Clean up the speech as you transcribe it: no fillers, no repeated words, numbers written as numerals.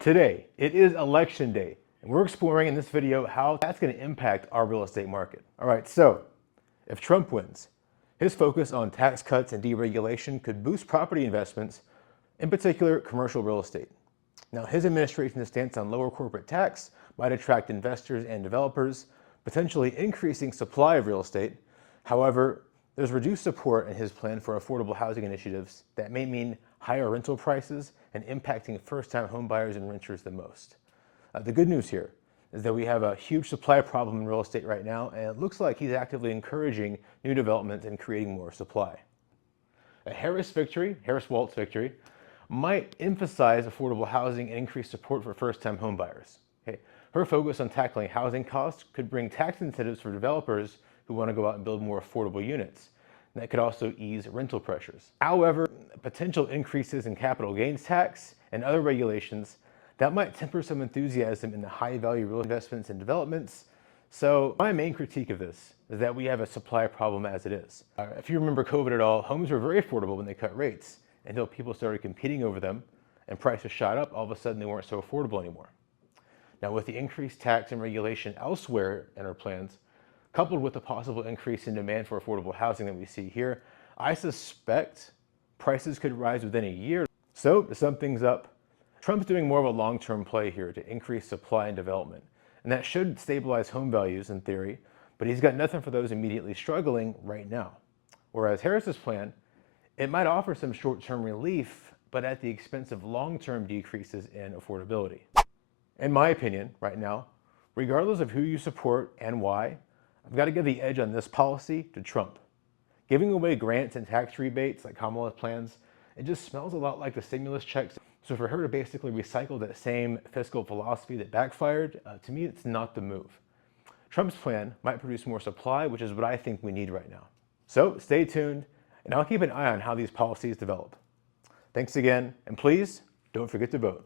Today, it is election day, and we're exploring in this video how that's going to impact our real estate market. All right, so if Trump wins, his focus on tax cuts and deregulation could boost property investments, in particular commercial real estate. Now, his administration's stance on lower corporate tax might attract investors and developers, potentially increasing supply of real estate. However, there's reduced support in his plan for affordable housing initiatives that may mean higher rental prices and impacting first-time homebuyers and renters the most. The good news here is that we have a huge supply problem in real estate right now, and it looks like he's actively encouraging new development and creating more supply. A Harris-Walts victory, might emphasize affordable housing and increase support for first-time homebuyers. Okay? Her focus on tackling housing costs could bring tax incentives for developers who want to go out and build more affordable units. And that could also ease rental pressures. However, potential increases in capital gains tax and other regulations that might temper some enthusiasm in the high-value real investments and developments. So my main critique of this is that we have a supply problem as it is. If you remember COVID at all, homes were very affordable when they cut rates until people started competing over them and prices shot up. All of a sudden they weren't so affordable anymore. Now, with the increased tax and regulation elsewhere in our plans, coupled with the possible increase in demand for affordable housing that we see here, I suspect prices could rise within a year. So to sum things up, Trump's doing more of a long-term play here to increase supply and development. And that should stabilize home values in theory, but he's got nothing for those immediately struggling right now. Whereas Harris's plan, it might offer some short-term relief, but at the expense of long-term decreases in affordability. In my opinion, right now, regardless of who you support and why, I've got to give the edge on this policy to Trump. Giving away grants and tax rebates like Kamala's plans, it just smells a lot like the stimulus checks. So for her to basically recycle that same fiscal philosophy that backfired, to me, it's not the move. Trump's plan might produce more supply, which is what I think we need right now. So stay tuned, and I'll keep an eye on how these policies develop. Thanks again, and please don't forget to vote.